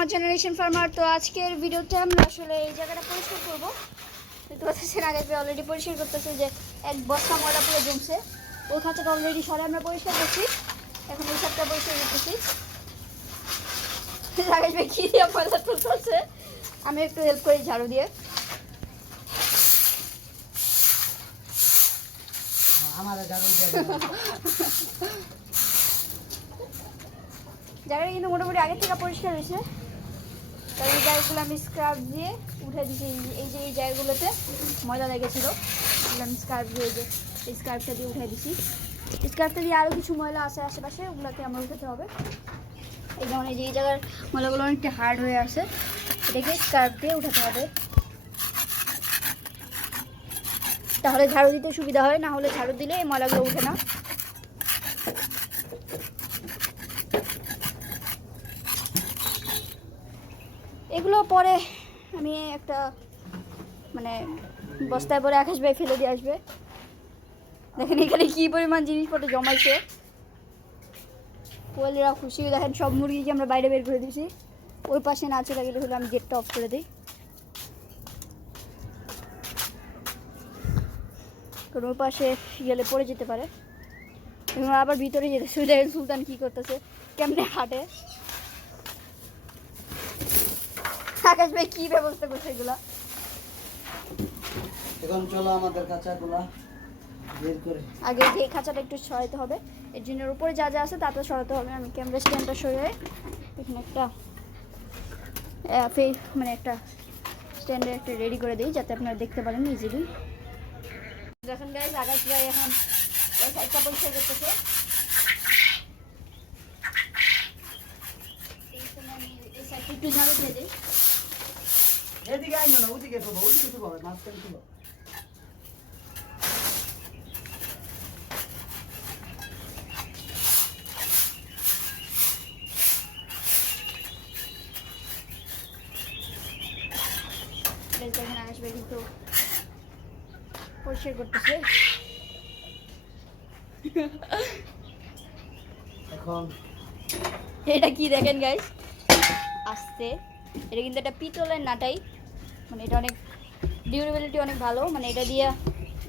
আর generation farmer তো আজকের ভিডিওতে আমরা আসলে এই জায়গাটা পরিষ্কার করব। দেখতে পাচ্ছেন আগে অলরেডি পরিষ্কার করতেছে যে এক বস্তা ময়লা পুরো জমছে ওই খাঁচাটা অলরেডি সরে আমরা পরিষ্কার করছি। এখন এই সবটা পরিষ্কার করতেছি। রাকেশ ভাই কী দিয়ে ময়লা তুলতেছে? আমি একটু হেল্প করি ঝাড়ু দিয়ে। জায়গাটা কিন্তু মোটামুটি আগের থেকে পরিষ্কার হয়েছে। এই জায়গাগুলো আমি স্ক্রাব দিয়ে উঠে দিয়েছি। এই- যে, এই জায়গাগুলোতে ময়লা লেগেছিলো। আমি স্কার্ফ দিয়ে যে, এই স্কার্ফটা দিয়ে উঠে দিছি স্কার্ফটা দিয়ে আরও কিছু ময়লা আছে আশেপাশে, ওগুলোকে আমরা উঠাতে হবে। এই এই যে, এই জায়গার ময়লাগুলো অনেকটা হার্ড হয়ে আছে। এটাকে স্কার্ফ দিয়ে উঠাতে হবে। তাহলে ঝাড়ু দিতে সুবিধা হয়, না হলে ঝাড়ু দিলে এই ময়লাগুলো উঠে না। এগুলো পরে আমি একটা মানে বস্তায় পরে আকাশ ভাই ফেলে দিয়ে আসবে। দেখেন এখানে কি পরিমাণ জিনিসপত্র জমাইছে। কোয়েলেরা খুশি দেখেন সব মুরগিকে আমরা বাইরে বের করে দিয়েছি। ওই পাশে না চলে গেলে হলে আমি গেটটা অফ করে দিই। কারণ ওই পাশে গেলে পড়ে যেতে পারে। এবং আবার ভিতরে যেতে সুলতান কী করতেছে। কেমনে হাঁটে। আকাশ ভাই কি ব্যবস্থা করছে এগুলা? এখন চলো আমাদের বের করে। আগে যে খাঁচাটা একটু সরাইতে হবে এর জন্য উপরে যা যা আছে তাতে সরাতে হবে। আমি ক্যামেরা স্ট্যান্ডটা সরিয়ে এখানে একটা আহ, মানে একটা স্ট্যান্ডে একটা রেডি করে দিই যাতে আপনারা দেখতে পারেন ইজিলি দেখেন গাইজ আকাশ ভাই এখন ওই সাইডটা পরিষ্কার করতেছে। একটু ঝাড়ু দিয়ে এদিকে আইনো না ওদিকে ওদিকে থবো মাঝখানে আকাশ ভাই কিন্তু পরিষ্কার করতেছে। এখন এটা কি দেখেন গাইস আসতে এটা কিন্তু একটা পিতলের নাটাই। মানে এটা অনেক ডিউরেবিলিটি অনেক ভালো মানে এটা দিয়ে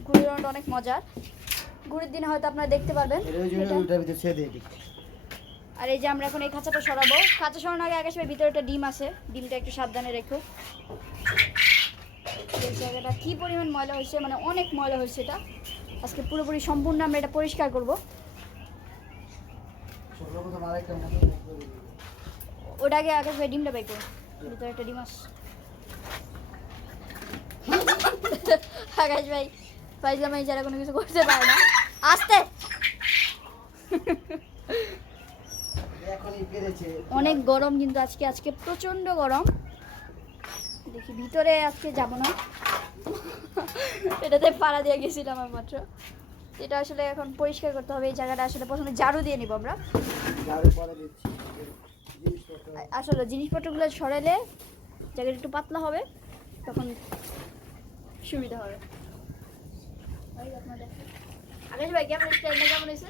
ঘুরে বেড়ানোটা অনেক মজার। ঘুরের দিনে হয়তো আপনারা দেখতে পারবেন আর এই যে আমরা এখন এই খাঁচাটা সরাবো। খাঁচা সরানোর আগে আকাশ ভাই ভিতরে একটা ডিম আছে। ডিমটা একটু সাবধানে রেখো। এই জায়গাটা কি পরিমাণ ময়লা হয়েছে মানে অনেক ময়লা হয়েছে এটা। আজকে পুরোপুরি সম্পূর্ণ আমরা এটা পরিষ্কার করব। ওটা আগে ভাই ডিমটা বের করো। ভিতরে একটা ডিম আছে। আকাশ ভাই ফাইজলামাই যারা কোনো কিছু করতে পারে না। আস্তে। অনেক গরম কিন্তু আজকে আজকে প্রচণ্ড গরম। দেখি ভিতরে আজকে যাব না। এটাতে পাড়া দিয়ে গেছিলাম আমার মাত্র এটা আসলে এখন পরিষ্কার করতে হবে এই জায়গাটা আসলে প্রথমে ঝাড়ু দিয়ে নিব আমরা। আসলে জিনিসপত্রগুলো সরাইলে জায়গাটা একটু পাতলা হবে তখন সুবিধা হবে। আকাশ ভাই কেমন স্টাইলটা কেমন হয়েছে?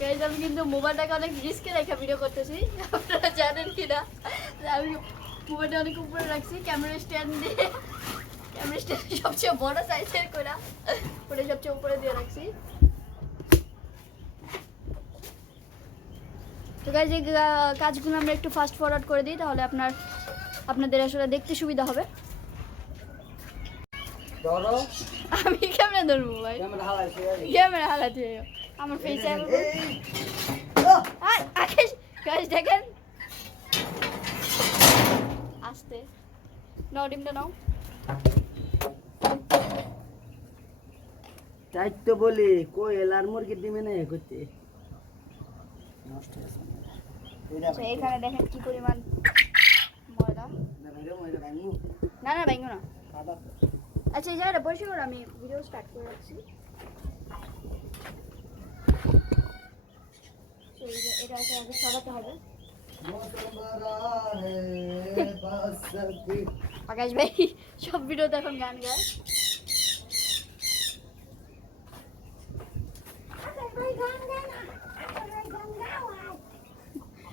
Guys, আমি কিন্তু মোবাইলটাকে অনেক রিস্কে রেখে ভিডিও করতেছি। আপনারা জানেন কি না আমি মোবাইলটা অনেক উপরে রাখছি ক্যামেরা স্ট্যান্ড দিয়ে। ক্যামেরা স্ট্যান্ড সবচেয়ে বড় সাইজের করে ওটা সবচেয়ে উপরে দিয়ে রাখছি। তো গাইজ এই কাজগুলো আমরা একটু ফাস্ট ফরওয়ার্ড করে দিই তাহলে আপনার আপনাদের আসলে দেখতে সুবিধা হবে। ধরো। আমি ক্যামেরা ধরবো ভাই? ক্যামেরা হালাতে আমার ফেসে আকাশ গাইজ দেখেন। আস্তে। নাও ডিমটা নাও। তাই তো বলি কই এলার মুরগির ডিমে নেই করতে? আচ্ছা এখানে দেখেন কি পরিমাণ ভাঙু না না ভাইঙ্গো না। আচ্ছা এই জায়গাটা পরিষ্কার করো আমি ভিডিও স্টার্ট করে রাখছি। তো এটা একটা আগে সরাতে হবে। আকাশ ভাই সব ভিডিওতে এখন গান গায়।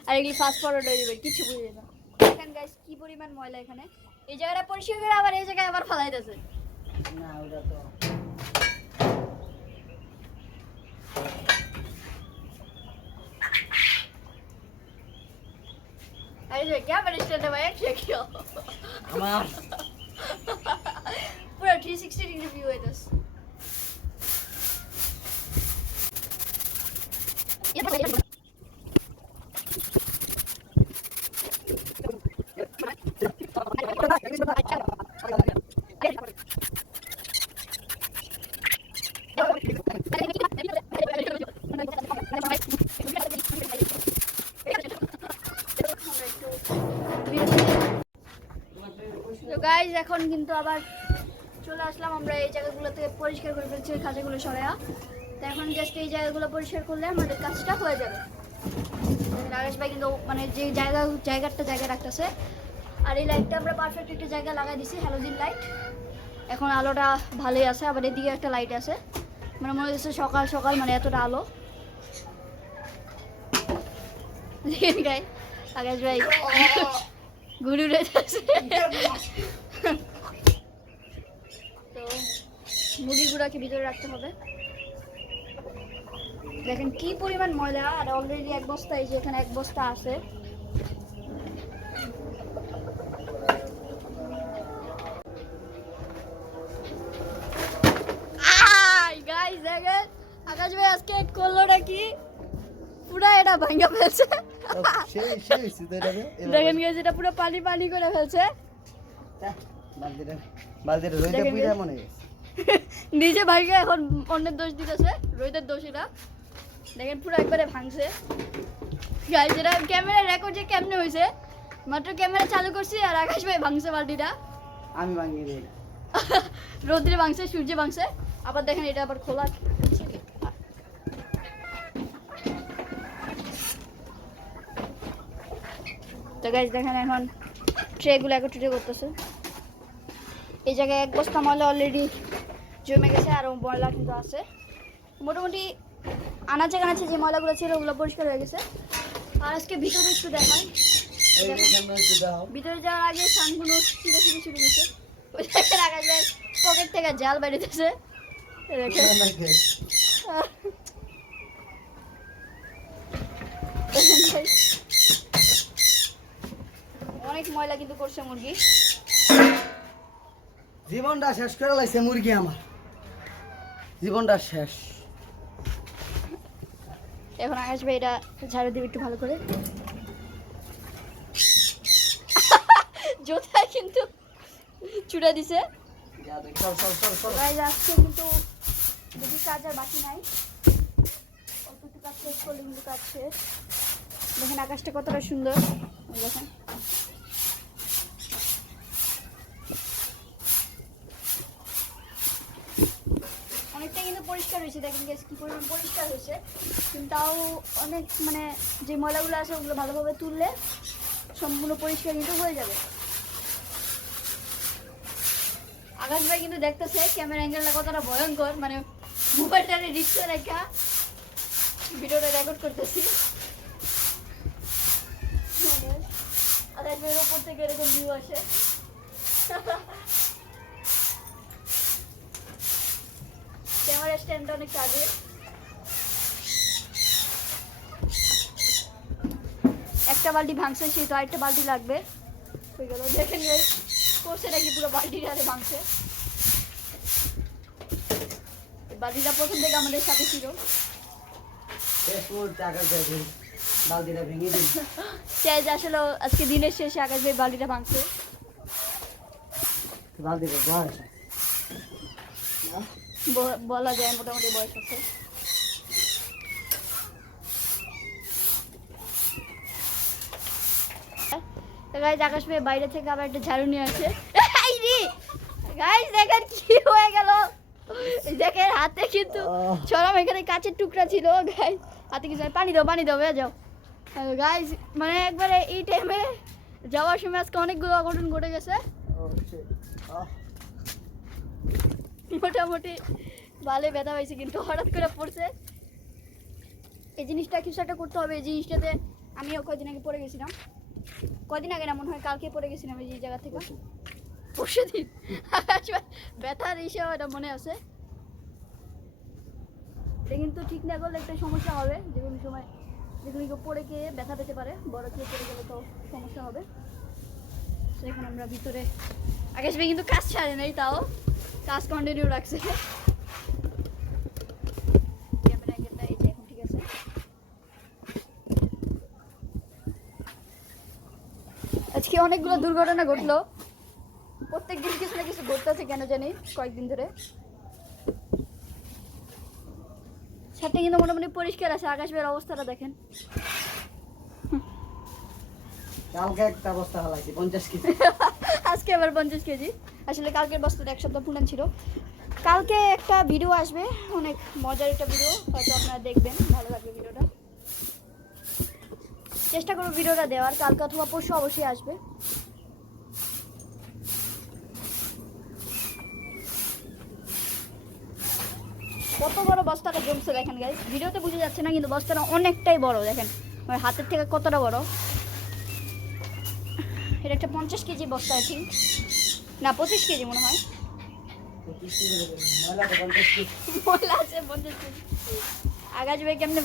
আর এগুলি ফাস্ট ফরওয়ার্ড হয়ে যাবে কিছু বুঝে যাবে দেখেন গাইস কি পরিমাণ ময়লা এখানে। এই জায়গাটা পরিষ্কার করে আবার এই জায়গায় আবার ফালাইতেছে। না ওটা তো আর এই যে ক্যামেরা স্ট্যান্ডে ভাই এক শেখিও আমার পুরো থ্রি সিক্সটি ডিগ্রি ভিউ হইতেছে তো গাইজ এখন কিন্তু আবার চলে আসলাম আমরা এই জায়গাগুলো থেকে পরিষ্কার করে ফেলছি ওই খাঁচাগুলো সরাইয়া। তো এখন জাস্ট এই জায়গাগুলো পরিষ্কার করলে আমাদের কাজটা হয়ে যাবে। আকাশ ভাই কিন্তু মানে যে জায়গা জায়গাটা জায়গা রাখতেছে আর এই লাইটটা আমরা পারফেক্ট একটা জায়গা লাগাই দিছি হ্যালোজিন লাইট এখন আলোটা ভালোই আছে আবার এদিকে একটা লাইট আছে। মানে মনে হচ্ছে সকাল সকাল মানে এতটা আলো। গাই আকাশ ভাই। ঘুরে উড়ে যাচ্ছে। তো মুরগির গুঁড়াকে ভিতরে রাখতে হবে। দেখেন কি পরিমাণ ময়লা আর অলরেডি এক বস্তা এই যে এখানে এক বস্তা আছে। আকাশ ভাই আজকে করলোটা কি পুরা এটা ভাঙ্গা ফেলছে। দেখেন গেছে এটা পুরো পানি পানি করে ফেলছে। নিজে ভাইকে এখন অন্যের দোষ দিতেছে রোহিতের দোষ এটা। দেখেন পুরো একবারে ভাঙছে। গাইজ এটা ক্যামেরা রেকর্ড যে কেমনে হয়েছে মাত্র ক্যামেরা চালু করছি আর আকাশ ভাই ভাঙছে বালতিটা। আমি ভাঙিয়ে দিই। রোদ্রে ভাঙছে সূর্যে ভাঙছে। আবার দেখেন এটা আবার খোলা। তো গাইজ দেখেন এখন ট্রেগুলো একত্রিত করতেছে। এই জায়গায় এক বস্তা ময়লা অলরেডি জমে গেছে আর ময়লা কিন্তু আছে। মোটামুটি আনাচে কানাচে যে ময়লাগুলো ছিল ওগুলো পরিষ্কার হয়ে গেছে। আর আজকে ভিতরে একটু একটু দাও। ভিতরে যাওয়ার আগে সানগুলো ছিঁড়ে ছিঁড়ে শুরু করছে ওই জায়গায় রাখা যায় পকেট থেকে জাল বেরিয়েছে নাকি অনেক ময়লা কিন্তু করছে মুরগি। জীবনটা শেষ করে লাইছে মুরগি আমার। জীবনটা শেষ। এখন আকাশ ভাই এটা ঝাড়ু দিবে একটু ভালো করে। জোতায় কিন্তু চুড়া দিছে। আজকে কিন্তু বেশি কাজ আর বাকি নাই। অল্প একটু কাজ শেষ করলে কিন্তু কাজ শেষ। দেখেন আকাশটা কতটা সুন্দর। দেখেন অনেকটা কিন্তু পরিষ্কার হয়েছে। দেখেন গ্যাস কি পরিমাণ পরিষ্কার হয়েছে। কিন্তু তাও অনেক মানে যে ময়লাগুলো আছে, ওগুলো ভালোভাবে তুললে সম্পূর্ণ পরিষ্কার কিন্তু হয়ে যাবে। আকাশ ভাই কিন্তু দেখতেছে ক্যামেরা অ্যাঙ্গেলটা কতটা ভয়ঙ্কর। মানে মোবাইলটা রিক্সে রেখা ভিডিওটা রেকর্ড করতেছি। আকাশ ভাইয়ের ওপর থেকে এরকম ভিউ আসে। ক্যামেরা স্ট্যান্ডটা অনেক কাজে একটা বালতি ভাঙছে সেই তো আরেকটা বালতি লাগবে। হয়ে গেল দেখেন করছে নাকি পুরো বালতির হাতে ভাঙছে। বালতিটা প্রথম থেকে আমাদের সাথে ছিল। বালতিটা ভেঙে আসলে আজকে দিনের শেষে আকাশ ভাই বালতিটা ভাঙছে। বালতিটা বলা যায় মোটামুটি বয়স আছে। গাইজ আকাশ ভাই বাইরে থেকে আবার একটা ঝাড়ু নিয়ে আসে। গাইজ দেখেন কি হয়ে গেল। দেখেন হাতে কিন্তু। চরম এখানে কাচের টুকরা ছিল গাইজ হাতে কিছু পানি দাও পানি দাও হয়ে যাও গাইজ মানে একবারে এই টাইমে যাওয়ার সময় আজকে অনেকগুলো অঘটন ঘটে গেছে. আহ, মোটামুটি ভালোই ব্যথা হয়েছে কিন্তু হঠাৎ করে পড়ছে। এই জিনিসটা কিছু একটা করতে হবে, এই জিনিসটাতে আমিও কয়দিন আগে পড়ে গেছিলাম। কদিন আগে না মনে হয় কালকে পড়ে গেছিলাম এই জায়গা থেকে। পরশু দিন। ব্যথার হিসেবে এটা মনে আছে। এটা কিন্তু ঠিক না করলে একটা সমস্যা হবে, যে কোনো সময় যে কোনো কেউ পড়ে গিয়ে ব্যথা পেতে পারে, বড় কেউ পড়ে গেলে তো সমস্যা হবে। তো এখন আমরা ভিতরে, আকাশ ভাই কিন্তু কাজ ছাড়ে নাই তাও। কাজ কন্টিনিউ রাখছে আজকে অনেকগুলো দুর্ঘটনা ঘটলো। প্রত্যেক দিন কিছু না কিছু ঘটতেছে কেন জানি কয়েকদিন ধরে। ছাদটা কিন্তু মোটামুটি পরিষ্কার আছে আকাশ ভাইয়ের অবস্থাটা দেখেন। কালকে একটা বস্তা হালাইছি পঞ্চাশ কেজি। আজকে আবার পঞ্চাশ কেজি। আসলে কালকের বস্তাটা এক সপ্তাহ পুরান ছিল। কালকে একটা ভিডিও আসবে, অনেক মজার একটা ভিডিও হয়তো আপনারা দেখবেন, ভালো লাগবে ভিডিওটা চেষ্টা করব ভিডিওটা দেওয়ার, কালকে অথবা পরশু অবশ্যই আসবে। কত বড় বস্তাটা জমছে দেখেন গাইজ ভিডিওতে বুঝে যাচ্ছে না, কিন্তু বস্তাটা অনেকটাই বড়, দেখেন। আমার হাতের থেকে কতটা বড়? এটা একটা পঞ্চাশ কেজি বস্তা আই থিঙ্ক না, পঁচিশ কেজি মনে হয়। আছে পঞ্চাশ কেজি। কেমনে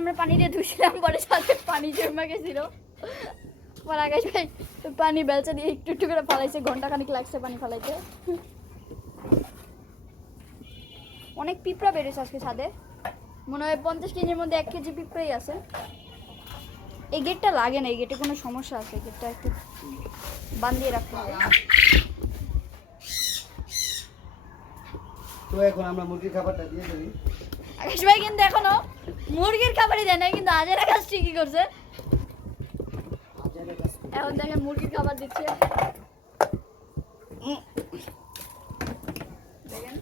আমরা পানি দিয়ে পরে পানি পর পানি বেলচা দিয়ে একটু একটু করে ফালাইছে ঘণ্টা খানিক লাগছে পানি ফালাইতে। অনেক পিঁপড়া বেড়েছে আজকে ছাদে। মনে হয় পঞ্চাশ কেজির মধ্যে এক কেজি পিঁপড়াই আছে। এই গেটটা লাগে না এই গেটে কোনো সমস্যা আছে গেটটা একটু বান্ধিয়ে রাখতে হবে। তো এখন আমরা মুরগির খাবারটা দিয়ে দেবি আকাশ ভাই কিন্তু এখনও মুরগির খাবারই দেয় নাই কিন্তু আজের কাজ ঠিকই করছে। এখন দেখেন মুরগির খাবার দিচ্ছে। দেখেন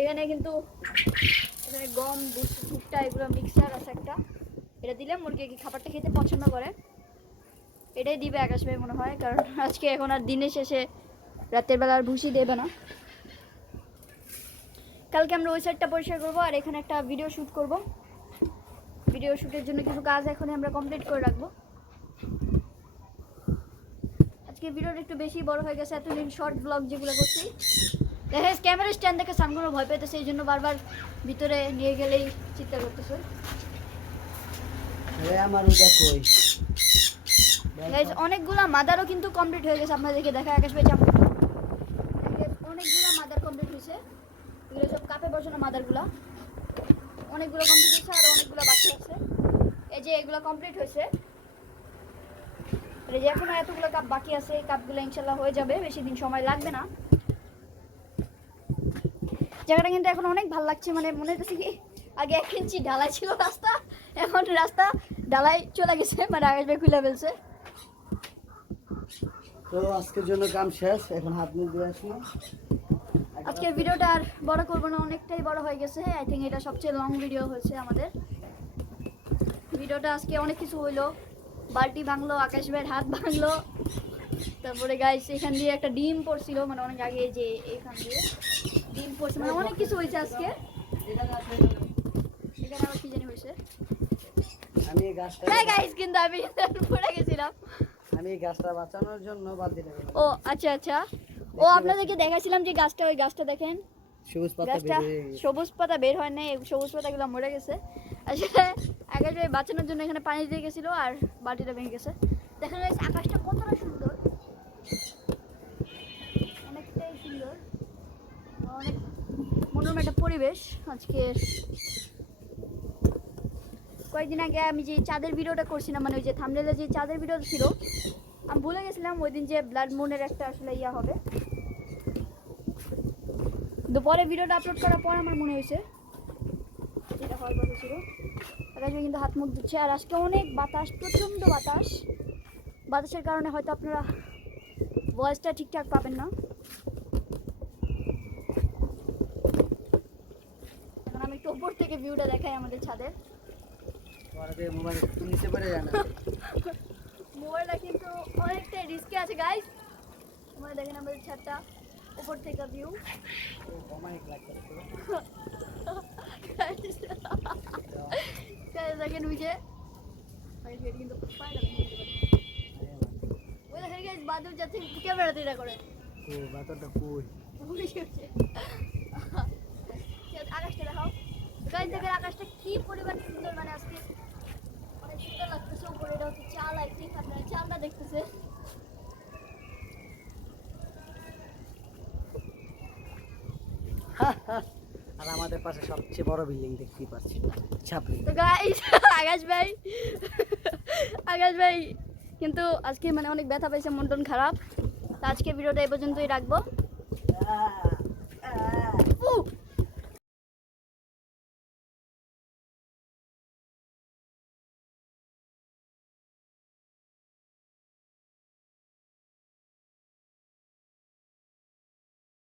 এখানে কিন্তু এখানে গম ভুট- ভুট্টা এগুলো মিক্সার আছে একটা। এটা দিলে মুরগি কি খাবারটা খেতে পছন্দ করে? এটাই দিবে আকাশ ভাই মনে হয়, কারণ আজকে এখন আর দিনের শেষে রাতের বেলা আর ভুসি দেবে না। কালকে আমরা ওই সাইডটা পরিষ্কার করব, আর এখানে একটা ভিডিও শ্যুট করব। ভিডিও শ্যুটের জন্য কিছু কাজ এখন আমরা কমপ্লিট করে রাখব। আজকে ভিডিওটা একটু বেশি বড় হয়ে গেছে, এতদিন শর্ট ব্লগ যেগুলো করছি। দেখা ক্যামেরা স্ট্যান্ড দেখে সামগুলো ভয় পেতেছে এই জন্য বারবার ভিতরে নিয়ে গেলেই চিন্তা করতেছে আরে আমার ওইটা কই Guys, অনেকগুলা মাদারও কিন্তু কমপ্লিট হয়ে গেছে। আপনাদেরকে দেখা আকাশ ভাই চাপ অনেকগুলা মাদার কমপ্লিট হয়েছে। এগুলো সব কাপে বসানো মাদারগুলা। অনেকগুলো কমপ্লিট হয়েছে আর অনেকগুলো বাকি আছে। এই যে এগুলো কমপ্লিট হয়েছে। এই যে এখনও এতগুলো কাপ বাকি আছে এই কাপগুলো ইনশাল্লাহ হয়ে যাবে। বেশি দিন সময় লাগবে না। জায়গাটা কিন্তু এখন অনেক ভালো লাগছে। মানে মনে হচ্ছে কি আগে এক ইঞ্চি ঢালাই ছিল রাস্তা এখন রাস্তা ঢালাই চলে গেছে মানে আকাশ ভাই খুলে ফেলছে। তো আজকের জন্য কাম শেষ এখন হাত মুখ ধুয়ে আসলাম আজকের ভিডিওটা আর বড় করব না অনেকটাই বড় হয়ে গেছে। আই থিঙ্ক এটা সবচেয়ে লং ভিডিও হয়েছে আমাদের। ভিডিওটা আজকে অনেক কিছু হইল। বালতি ভাঙলো আকাশ ভাইয়ের হাত ভাঙলো। তারপরে গাইস এখান দিয়ে একটা ডিম পড়ছিল মানে অনেক আগে যে এখান দিয়ে ডিম পড়ছে মানে অনেক কিছু হয়েছে আজকে। এখানে আবার কি জানি হয়েছে? আমি এই গাছটা হ্যাঁ গাইস কিন্তু আমি পড়ে গেছিলাম। আমি এই গাছটা বাঁচানোর জন্য বাদ দিতে গেলাম ও আচ্ছা আচ্ছা। ও আপনাদেরকে দেখাছিলাম যে গাছটা ওই গাছটা দেখেন। সবুজ পাতা। সবুজ পাতা বের হয় নাই সবুজ পাতাগুলো মরে গেছে। আসলে আকাশ ভাই বাঁচানোর জন্য এখানে পানি দিয়ে গেছিল আর বালতিটা ভেঙে গেছে। দেখা যাচ্ছে আকাশটা কতটা সুন্দর। অনেকটাই সুন্দর। অনেক মনোরম একটা পরিবেশ আজকে। কয়েকদিন আগে আমি যে চাঁদের ভিডিওটা করছিলাম মানে ওই যে থামলেলে যে চাঁদের ভিডিও ছিল, আমি ভুলে গেছিলাম ওই দিন যে ব্লাড মুনের একটা আসলে ইয়া হবে। কিন্তু পরে ভিডিওটা আপলোড করার পর আমার মনে হয়েছে, যেটা হওয়ার কথা ছিল আকাশ কিন্তু হাত মুখ দিচ্ছে আর আজকে অনেক বাতাস, প্রচণ্ড বাতাস। বাতাসের কারণে হয়তো আপনারা ভয়েসটা ঠিকঠাক পাবেন না। এখন আমি একটু উপর থেকে ভিউটা দেখাই আমাদের ছাদের। মোবাইল না মোবাইলটা কিন্তু অনেকটাই রিস্কে আছে গাইস তোমরা দেখেন আমাদের ছাদটা উপর থেকে ভিউ দেখেন এটা কিন্তু ওই দেখেন গাইস বাদুর যাচ্ছে ক্যামেরাতে এটা করে। ও বাতরটা কই। আকাশটা দেখাও। গাইস দেখেন আকাশটা কি পরিমাণ সুন্দর মানে আজকে সুন্দর লাগতেছে উপরে এটা হচ্ছে চাল আই থিঙ্ক আপনারা চালটা দেখতেছে। আর আমাদের পাশে সবচেয়ে বড় বিল্ডিং দেখতেই পাচ্ছি। ছাপড়ি তো গাইস আকাশ ভাই আকাশ ভাই কিন্তু আজকে মানে অনেক ব্যথা পাইছে মন টন খারাপ। তো আজকে ভিডিওটা এই পর্যন্তই রাখব।